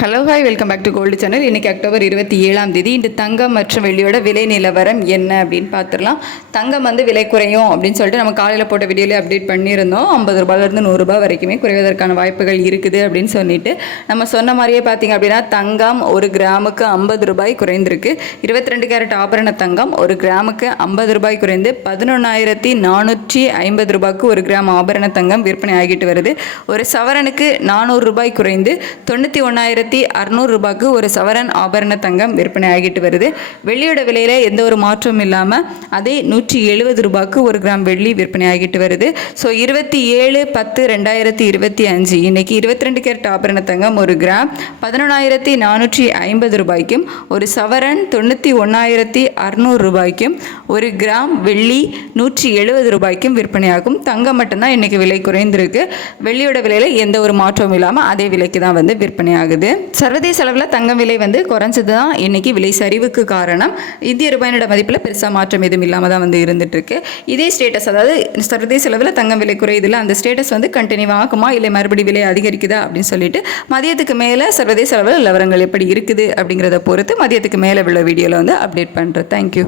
Hello hi, welcome back to gold channel. இன்றைக்கி October 27ஆம் தேதி. இன்று தங்கம் மற்றும் வெள்ளியோட விலை நிலவரம் என்ன அப்படின்னு பார்த்துடலாம். தங்கம் விலை குறையும் அப்படின்னு சொல்லிட்டு நம்ம காலையில் போட்ட வீடியோலேயே அப்டேட் பண்ணியிருந்தோம். 50 ரூபாயிலிருந்து 100 ரூபாய் வரைக்குமே குறைவதற்கான வாய்ப்புகள் இருக்குது அப்படின்னு சொல்லிட்டு நம்ம சொன்ன மாதிரியே பார்த்திங்க அப்படின்னா தங்கம் ஒரு கிராமுக்கு 50 ரூபாய் குறைந்திருக்கு. 22 கேரட் ஆபரண தங்கம் ஒரு கிராமுக்கு 50 ரூபாய் குறைந்து 11,450 ரூபாய்க்கு ஒரு கிராம் ஆபரண தங்கம் விற்பனை ஆகிட்டு வருது. ஒரு சவரனுக்கு 400 ரூபாய் குறைந்து 91,600 ரூபாய்க்கு ஒரு சவரன் ஆபரண தங்கம் விற்பனை ஆகிட்டு வருது. வெள்ளியோட விலையில எந்த ஒரு மாற்றமும் இல்லாமல் அதே 170 ரூபாய்க்கு ஒரு கிராம் வெள்ளி விற்பனை ஆகிட்டு வருது. ஸோ 27/10/2025 இன்னைக்கு 22 கேரட் ஆபரண தங்கம் ஒரு கிராம் 11,450 ரூபாய்க்கும் ஒரு சவரன் 91,600 ரூபாய்க்கும் ஒரு கிராம் வெள்ளி 170 ரூபாய்க்கும் விற்பனையாகும். தங்கம் மட்டும்தான் இன்னைக்கு விலை குறைந்திருக்கு. வெள்ளியோட விலையில எந்த ஒரு மாற்றமும் இல்லாமல் அதே விலைக்கு தான் விற்பனை ஆகுது. சர்வதேச அளவில் தங்கம் விலை குறைஞ்சது தான் இன்னைக்கு விலை சரிவுக்கு காரணம். இந்திய ரூபாயோட மதிப்பில் பெருசாக மாற்றம் எதுவும் இல்லாமல் தான் இருந்துட்டு இருக்கு. இதே ஸ்டேட்டஸ், அதாவது சர்வதேச அளவில் தங்கம் விலை குறையுதில்ல, அந்த ஸ்டேட்டஸ் கண்டினியூ ஆகுமா இல்லை மறுபடி விலை அதிகரிக்குதா அப்படின்னு சொல்லிட்டு மதியத்துக்கு மேலே சர்வதேச அளவில் நிலவரங்கள் எப்படி இருக்குது அப்படிங்கிறத பொறுத்து மதியத்துக்கு மேலே உள்ள வீடியோவில் அப்டேட் பண்ணுறேன். தேங்க்யூ.